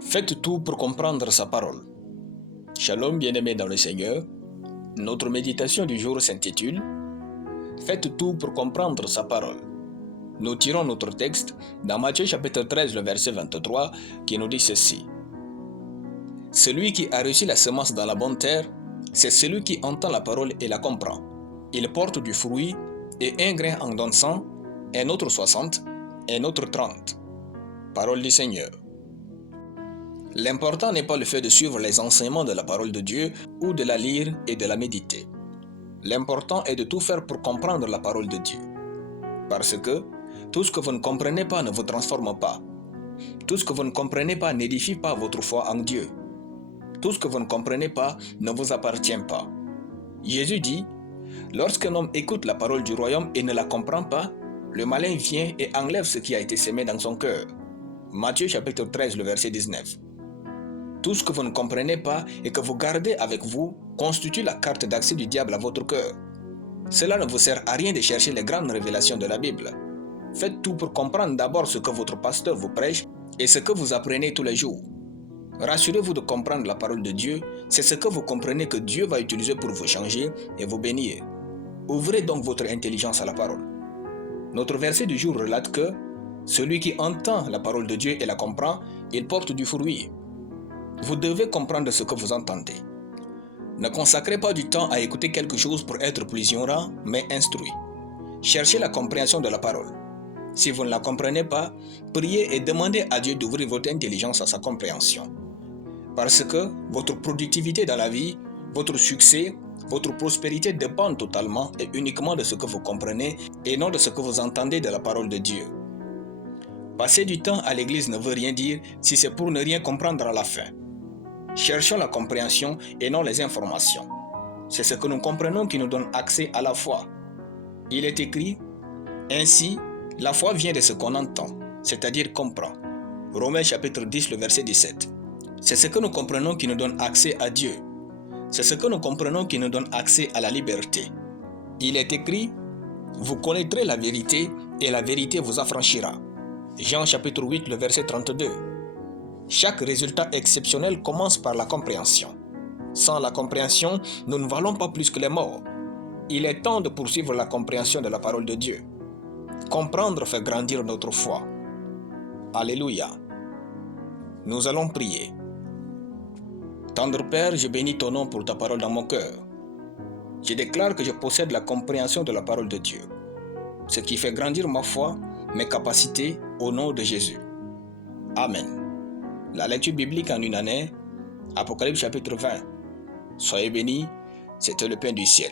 Faites tout pour comprendre sa parole. Shalom bien-aimés dans le Seigneur. Notre méditation du jour s'intitule « Faites tout pour comprendre sa parole ». Nous tirons notre texte dans Matthieu chapitre 13, le verset 23, qui nous dit ceci. « Celui qui a reçu la semence dans la bonne terre, c'est celui qui entend la parole et la comprend. Il porte du fruit, et un grain en donne 100, un autre 60, un autre 30. » Parole du Seigneur. L'important n'est pas le fait de suivre les enseignements de la parole de Dieu ou de la lire et de la méditer. L'important est de tout faire pour comprendre la parole de Dieu. Parce que tout ce que vous ne comprenez pas ne vous transforme pas. Tout ce que vous ne comprenez pas n'édifie pas votre foi en Dieu. Tout ce que vous ne comprenez pas ne vous appartient pas. Jésus dit, lorsqu'un homme écoute la parole du royaume et ne la comprend pas, le malin vient et enlève ce qui a été semé dans son cœur. Matthieu chapitre 13, le verset 19. Tout ce que vous ne comprenez pas et que vous gardez avec vous constitue la carte d'accès du diable à votre cœur. Cela ne vous sert à rien de chercher les grandes révélations de la Bible. Faites tout pour comprendre d'abord ce que votre pasteur vous prêche et ce que vous apprenez tous les jours. Rassurez-vous de comprendre la parole de Dieu, c'est ce que vous comprenez que Dieu va utiliser pour vous changer et vous bénir. Ouvrez donc votre intelligence à la parole. Notre verset du jour relate que celui qui entend la parole de Dieu et la comprend, il porte du fruit. Vous devez comprendre ce que vous entendez. Ne consacrez pas du temps à écouter quelque chose pour être plus ignorant, mais instruit. Cherchez la compréhension de la parole. Si vous ne la comprenez pas, priez et demandez à Dieu d'ouvrir votre intelligence à sa compréhension. Parce que votre productivité dans la vie, votre succès, votre prospérité dépendent totalement et uniquement de ce que vous comprenez et non de ce que vous entendez de la parole de Dieu. Passer du temps à l'église ne veut rien dire si c'est pour ne rien comprendre à la fin. Cherchons la compréhension et non les informations. C'est ce que nous comprenons qui nous donne accès à la foi. Il est écrit, ainsi, la foi vient de ce qu'on entend, c'est-à-dire comprend. Romains chapitre 10, le verset 17. C'est ce que nous comprenons qui nous donne accès à Dieu. C'est ce que nous comprenons qui nous donne accès à la liberté. Il est écrit, vous connaîtrez la vérité et la vérité vous affranchira. Jean chapitre 8, le verset 32. Chaque résultat exceptionnel commence par la compréhension. Sans la compréhension, nous ne valons pas plus que les morts. Il est temps de poursuivre la compréhension de la parole de Dieu. Comprendre fait grandir notre foi. Alléluia. Nous allons prier. Tendre Père, je bénis ton nom pour ta parole dans mon cœur. Je déclare que je possède la compréhension de la parole de Dieu, ce qui fait grandir ma foi, mes capacités, au nom de Jésus. Amen. La lecture biblique en une année, Apocalypse chapitre 20. Soyez bénis, c'était le pain du ciel.